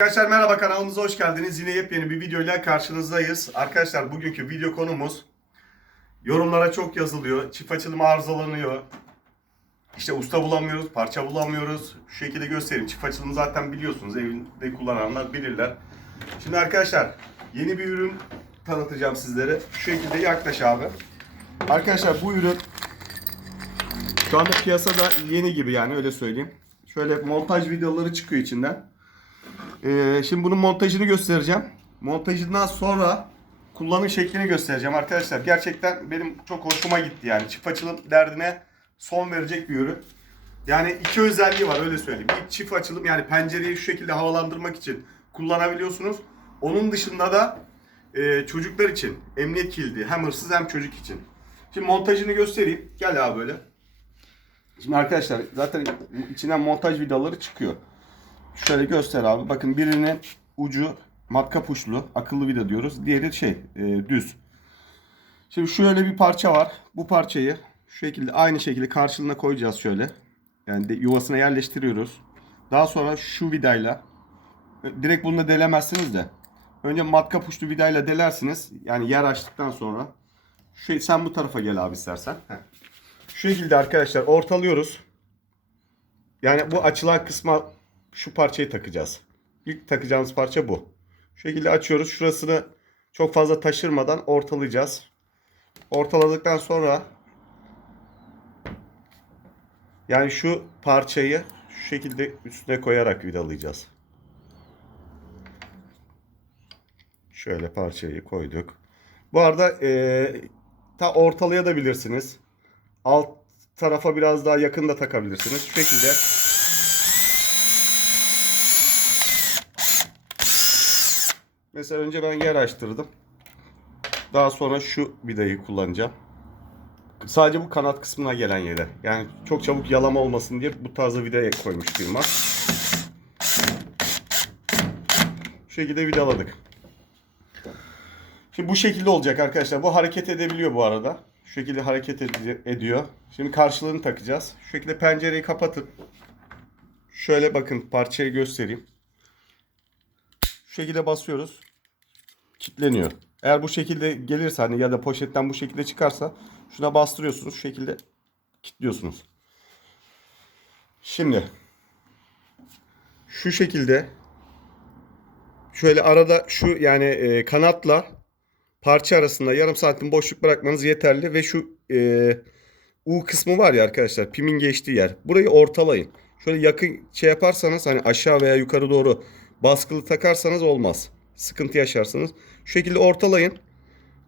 Arkadaşlar merhaba kanalımıza hoş geldiniz. Yine yepyeni bir videoyla karşınızdayız. Arkadaşlar bugünkü video konumuz yorumlara çok yazılıyor. Çift açılım arızalanıyor. İşte usta bulamıyoruz, parça bulamıyoruz. Şu şekilde göstereyim. Çift açılımı zaten biliyorsunuz. Evinde kullananlar bilirler. Şimdi arkadaşlar yeni bir ürün tanıtacağım sizlere. Şu şekilde yaklaş abi. Arkadaşlar bu ürün şu anda piyasada yeni gibi yani öyle söyleyeyim. Şöyle montaj videoları çıkıyor içinden. Ee, şimdi bunun montajını göstereceğim. Montajından sonra kullanım şeklini göstereceğim arkadaşlar. Gerçekten benim çok hoşuma gitti yani. Çift açılım derdine son verecek bir ürün. Yani iki özelliği var öyle söyleyeyim. İlk çift açılım yani pencereyi şu şekilde havalandırmak için kullanabiliyorsunuz. Onun dışında da e, çocuklar için emniyet kilidi hem hırsız hem çocuk için. Şimdi montajını göstereyim. Gel abi böyle. Şimdi arkadaşlar zaten içinden montaj vidaları çıkıyor. Şöyle göster abi. Bakın birinin ucu matkap uçlu, akıllı vida diyoruz. Diğeri şey, e, düz. Şimdi şöyle bir parça var. Bu parçayı şu şekilde aynı şekilde karşılığına koyacağız şöyle. Yani de, yuvasına yerleştiriyoruz. Daha sonra şu vidayla e, direkt bunu da delemezsiniz de. Önce matkap uçlu vidayla delersiniz. Yani yer açtıktan sonra. Şu, sen bu tarafa gel abi istersen. Heh. Şu şekilde arkadaşlar ortalıyoruz. Yani bu açılan kısma şu parçayı takacağız. İlk takacağımız parça bu. Şu şekilde açıyoruz. Şurasını çok fazla taşırmadan ortalayacağız. Ortaladıktan sonra yani şu parçayı şu şekilde üstüne koyarak vidalayacağız. Şöyle parçayı koyduk. Bu arada eee ta ortalayabilirsiniz. Alt tarafa biraz daha yakın da takabilirsiniz. Şu şekilde Mesela önce ben yer açtırdım. Daha sonra şu vidayı kullanacağım. Sadece bu kanat kısmına gelen yere. Yani çok çabuk yalama olmasın diye bu tarzda vidaya koymuş firma. Şu şekilde vidaladık. Şimdi bu şekilde olacak arkadaşlar. Bu hareket edebiliyor bu arada. Şu şekilde hareket ed- ediyor. Şimdi karşılığını takacağız. Şu şekilde pencereyi kapatıp şöyle bakın parçayı göstereyim. Şu şekilde basıyoruz. Kitleniyor. Eğer bu şekilde gelirse hani ya da poşetten bu şekilde çıkarsa şuna bastırıyorsunuz. Şu şekilde kilitliyorsunuz. Şimdi şu şekilde şöyle arada şu yani e, kanatla parça arasında yarım santim boşluk bırakmanız yeterli ve şu e, U kısmı var ya arkadaşlar pimin geçtiği yer. Burayı ortalayın. Şöyle yakın şey yaparsanız hani aşağı veya yukarı doğru baskılı takarsanız olmaz. Sıkıntı yaşarsınız. Şu şekilde ortalayın.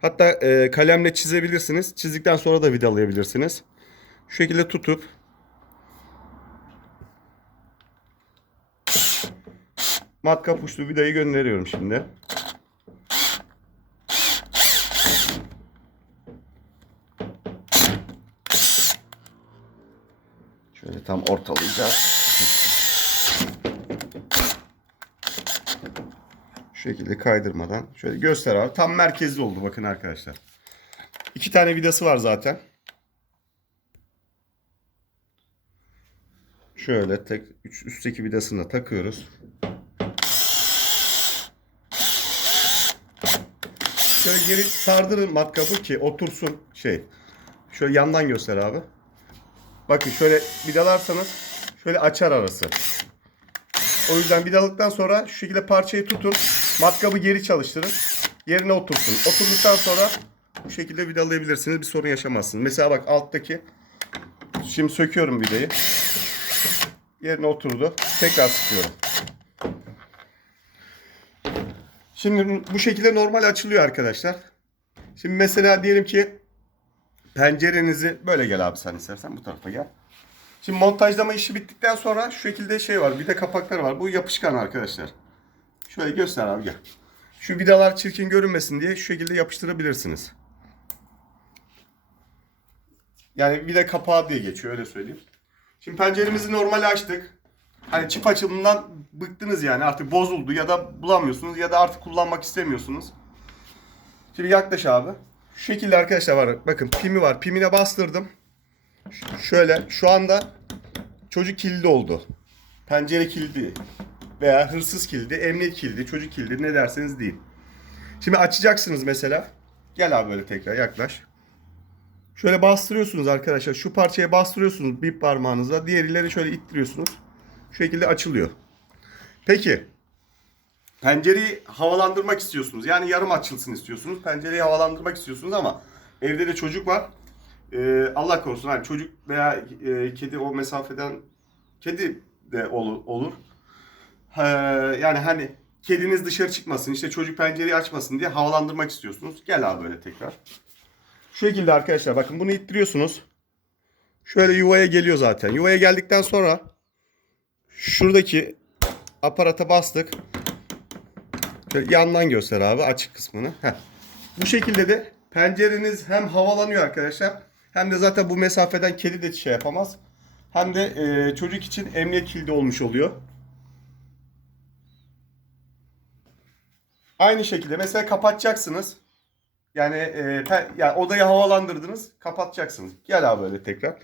Hatta e, kalemle çizebilirsiniz. Çizdikten sonra da vidalayabilirsiniz. Şu şekilde tutup matkap uçlu vidayı gönderiyorum şimdi. Şöyle tam ortalayacağız. Şu şekilde kaydırmadan. Şöyle göster abi. Tam merkezli oldu bakın arkadaşlar. İki tane vidası var zaten. Şöyle tek üstteki vidasını da takıyoruz. Şöyle geri sardırın matkabı ki otursun şey. Şöyle yandan göster abi. Bakın şöyle vidalarsanız şöyle açar arası. O yüzden vidalıktan sonra şu şekilde parçayı tutun. Matkabı geri çalıştırın. Yerine otursun. Oturduktan sonra bu şekilde vidalayabilirsiniz. Bir sorun yaşamazsınız. Mesela bak alttaki şimdi söküyorum vidayı. Yerine oturdu. Tekrar sıkıyorum. Şimdi bu şekilde normal açılıyor arkadaşlar. Şimdi mesela diyelim ki pencerenizi böyle gel abi sen istersen bu tarafa gel. Şimdi montajlama işi bittikten sonra şu şekilde şey var. Bir de kapakları var. Bu yapışkan arkadaşlar. Şöyle göster abi gel. Şu vidalar çirkin görünmesin diye şu şekilde yapıştırabilirsiniz. Yani vida kapağı diye geçiyor öyle söyleyeyim. Şimdi penceremizi normal açtık. Hani çip açılımından bıktınız yani artık bozuldu ya da bulamıyorsunuz ya da artık kullanmak istemiyorsunuz. Şimdi yaklaş abi. Şu şekilde arkadaşlar var. Bakın pimi var. Pimine bastırdım. Şöyle şu anda çocuk kilidi oldu. Pencere kilidi. Veya hırsız kilidi, emniyet kilidi, çocuk kilidi ne derseniz deyin. Şimdi açacaksınız mesela. Gel abi böyle tekrar yaklaş. Şöyle bastırıyorsunuz arkadaşlar. Şu parçaya bastırıyorsunuz bir parmağınızla. Diğerleri şöyle ittiriyorsunuz. Şu şekilde açılıyor. Peki. Pencereyi havalandırmak istiyorsunuz. Yani yarım açılsın istiyorsunuz. Pencereyi havalandırmak istiyorsunuz ama evde de çocuk var. Ee, Allah korusun hani çocuk veya e, kedi o mesafeden kedi de olur. olur. Yani hani kediniz dışarı çıkmasın işte çocuk pencereyi açmasın diye havalandırmak istiyorsunuz. Gel abi böyle tekrar. Şu şekilde arkadaşlar bakın bunu ittiriyorsunuz. Şöyle yuvaya geliyor zaten. Yuvaya geldikten sonra şuradaki aparata bastık. Şöyle yandan göster abi açık kısmını. Heh. Bu şekilde de pencereniz hem havalanıyor arkadaşlar hem de zaten bu mesafeden kedi de şey yapamaz. Hem de e, çocuk için emniyet kilidi olmuş oluyor. Aynı şekilde mesela kapatacaksınız. Yani, e, pe- yani odayı havalandırdınız, kapatacaksınız. Gel abi böyle tekrar.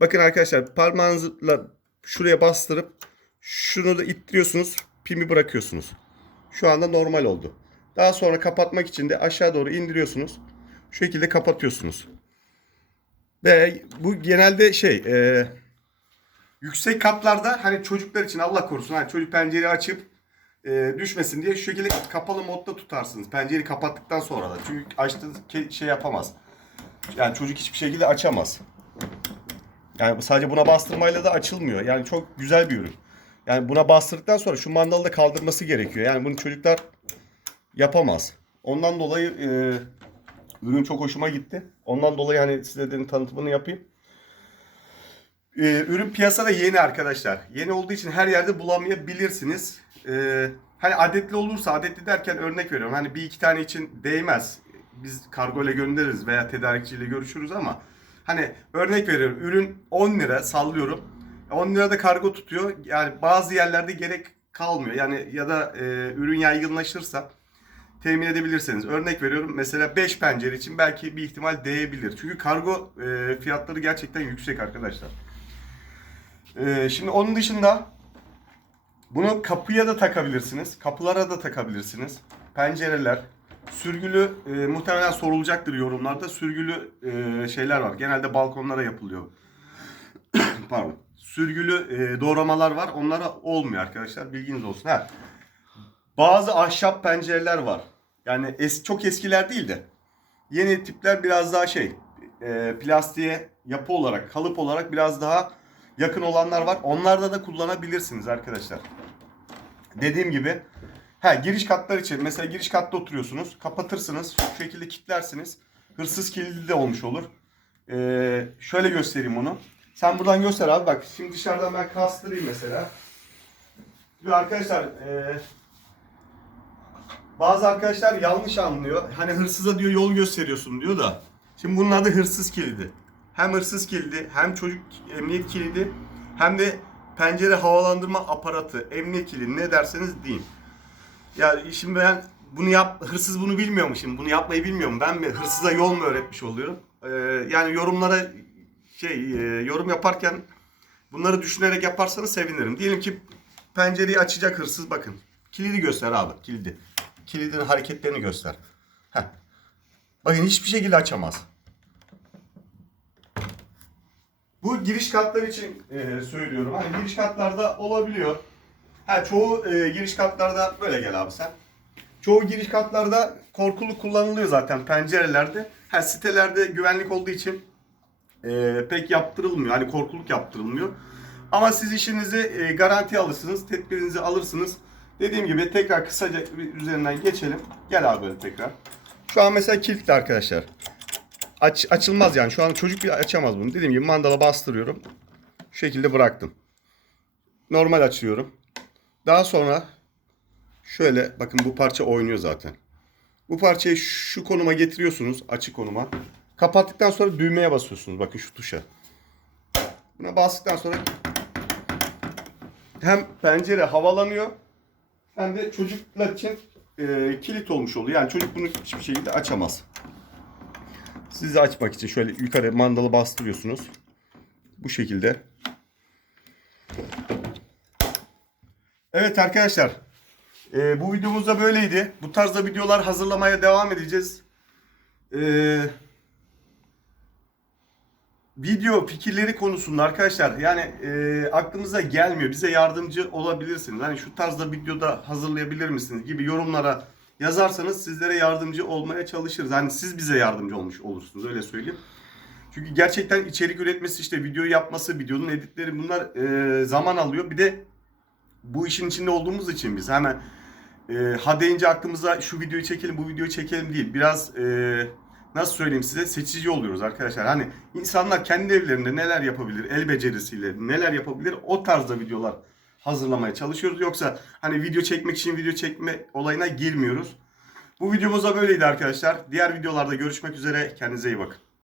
Bakın arkadaşlar parmağınızla şuraya bastırıp şunu da ittiriyorsunuz, pimi bırakıyorsunuz. Şu anda normal oldu. Daha sonra kapatmak için de aşağı doğru indiriyorsunuz. Şu şekilde kapatıyorsunuz. Ve bu genelde şey e, yüksek katlarda hani çocuklar için Allah korusun hani çocuk pencereyi açıp e, düşmesin diye şu şekilde kapalı modda tutarsınız. Pencereyi kapattıktan sonra da. Çünkü açtığınız şey yapamaz. Yani çocuk hiçbir şekilde açamaz. Yani sadece buna bastırmayla da açılmıyor. Yani çok güzel bir ürün. Yani buna bastırdıktan sonra şu mandalı da kaldırması gerekiyor. Yani bunu çocuklar yapamaz. Ondan dolayı e, ürün çok hoşuma gitti. Ondan dolayı hani size dedim tanıtımını yapayım. E, ürün piyasada yeni arkadaşlar. Yeni olduğu için her yerde bulamayabilirsiniz. E, hani adetli olursa adetli derken örnek veriyorum. Hani bir iki tane için değmez. Biz kargo ile göndeririz veya tedarikçiyle görüşürüz ama hani örnek veriyorum ürün 10 lira sallıyorum. 10 lirada kargo tutuyor. Yani bazı yerlerde gerek kalmıyor. Yani ya da e, ürün yaygınlaşırsa temin edebilirseniz. Örnek veriyorum mesela 5 pencere için belki bir ihtimal değebilir. Çünkü kargo e, fiyatları gerçekten yüksek arkadaşlar. E, şimdi onun dışında bunu kapıya da takabilirsiniz. Kapılara da takabilirsiniz. Pencereler, sürgülü e, muhtemelen sorulacaktır yorumlarda. Sürgülü e, şeyler var. Genelde balkonlara yapılıyor. Pardon. Sürgülü e, doğramalar var. Onlara olmuyor arkadaşlar. Bilginiz olsun. Ha. Bazı ahşap pencereler var. Yani es, çok eskiler değil de yeni tipler biraz daha şey e, plastiğe yapı olarak kalıp olarak biraz daha yakın olanlar var. Onlarda da kullanabilirsiniz arkadaşlar. Dediğim gibi ha giriş katlar için mesela giriş katta oturuyorsunuz. Kapatırsınız. Şu şekilde kilitlersiniz. Hırsız kilidi de olmuş olur. Ee, şöyle göstereyim onu. Sen buradan göster abi bak. Şimdi dışarıdan ben kastırayım mesela. Şimdi arkadaşlar e, bazı arkadaşlar yanlış anlıyor. Hani hırsıza diyor yol gösteriyorsun diyor da. Şimdi bunun adı hırsız kilidi. Hem hırsız kilidi hem çocuk emniyet kilidi hem de pencere havalandırma aparatı, emniyet kilidi ne derseniz deyin. Ya şimdi ben bunu yap, hırsız bunu bilmiyor mu şimdi? Bunu yapmayı bilmiyor mu? Ben mi hırsıza yol mu öğretmiş oluyorum? Ee, yani yorumlara şey e, yorum yaparken bunları düşünerek yaparsanız sevinirim. Diyelim ki pencereyi açacak hırsız bakın. Kilidi göster abi kilidi. Kilidin hareketlerini göster. Heh. Bakın hiçbir şekilde açamaz. Giriş katlar için e, söylüyorum. Hani giriş katlarda olabiliyor. Ha çoğu e, giriş katlarda böyle gel abi sen. Çoğu giriş katlarda korkulu kullanılıyor zaten pencerelerde. Ha sitelerde güvenlik olduğu için e, pek yaptırılmıyor. Hani korkuluk yaptırılmıyor. Ama siz işinizi e, garanti alırsınız, tedbirinizi alırsınız. Dediğim gibi tekrar kısaca üzerinden geçelim. Gel abi böyle tekrar. Şu an mesela kilitli arkadaşlar. Aç, açılmaz yani. Şu an çocuk bile açamaz bunu. Dediğim gibi mandala bastırıyorum. Şu şekilde bıraktım. Normal açıyorum. Daha sonra şöyle bakın bu parça oynuyor zaten. Bu parçayı şu konuma getiriyorsunuz. Açık konuma. Kapattıktan sonra düğmeye basıyorsunuz. Bakın şu tuşa. Buna bastıktan sonra hem pencere havalanıyor hem de çocuklar için e, kilit olmuş oluyor. Yani çocuk bunu hiçbir şekilde açamaz. Siz de açmak için şöyle yukarı mandalı bastırıyorsunuz. Bu şekilde. Evet arkadaşlar. e, bu videomuz da böyleydi. Bu tarzda videolar hazırlamaya devam edeceğiz. E, video fikirleri konusunda arkadaşlar yani e, aklımıza gelmiyor. Bize yardımcı olabilirsiniz. Hani şu tarzda videoda hazırlayabilir misiniz gibi yorumlara yazarsanız sizlere yardımcı olmaya çalışırız. Hani siz bize yardımcı olmuş olursunuz öyle söyleyeyim. Çünkü gerçekten içerik üretmesi işte video yapması, videonun editleri bunlar e, zaman alıyor. Bir de bu işin içinde olduğumuz için biz hemen e, ha deyince aklımıza şu videoyu çekelim, bu videoyu çekelim değil. Biraz e, nasıl söyleyeyim size seçici oluyoruz arkadaşlar. Hani insanlar kendi evlerinde neler yapabilir, el becerisiyle neler yapabilir o tarzda videolar hazırlamaya çalışıyoruz. Yoksa hani video çekmek için video çekme olayına girmiyoruz. Bu videomuz da böyleydi arkadaşlar. Diğer videolarda görüşmek üzere. Kendinize iyi bakın.